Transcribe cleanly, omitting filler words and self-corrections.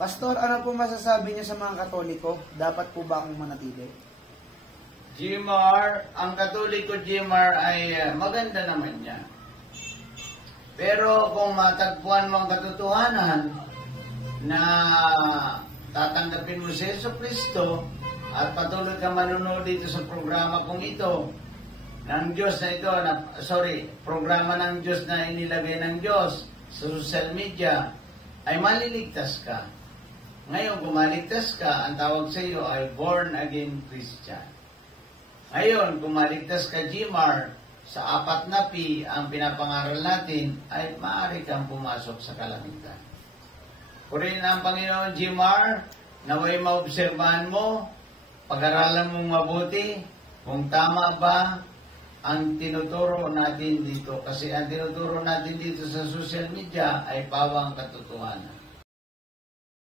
Pastor, ano po masasabi niyo sa mga Katoliko? Dapat po ba akong manatili? Jimar, ang Katoliko Jimar ay maganda naman niya. Pero kung matagpuan mo ang katotohanan na tatanggapin mo si Jesucristo at patuloy ka manunod dito sa programa kong ito, ng Diyos na ito, programa ng Diyos na inilagay ng Diyos sa social media, ay maliligtas ka. Ngayon, kung maligtas ka, ang tawag sa iyo ay born again Christian. Ngayon, kung maligtas ka, Jimar, sa 4 na P, ang pinapangaral natin, ay maaari kang pumasok sa kalangitan. Purihin ang Panginoon, Jimar, naway maobserbahan mo, pag-aralan mong mabuti, kung tama ba ang tinuturo natin dito. Kasi ang tinuturo natin dito sa social media ay pawang katotohanan.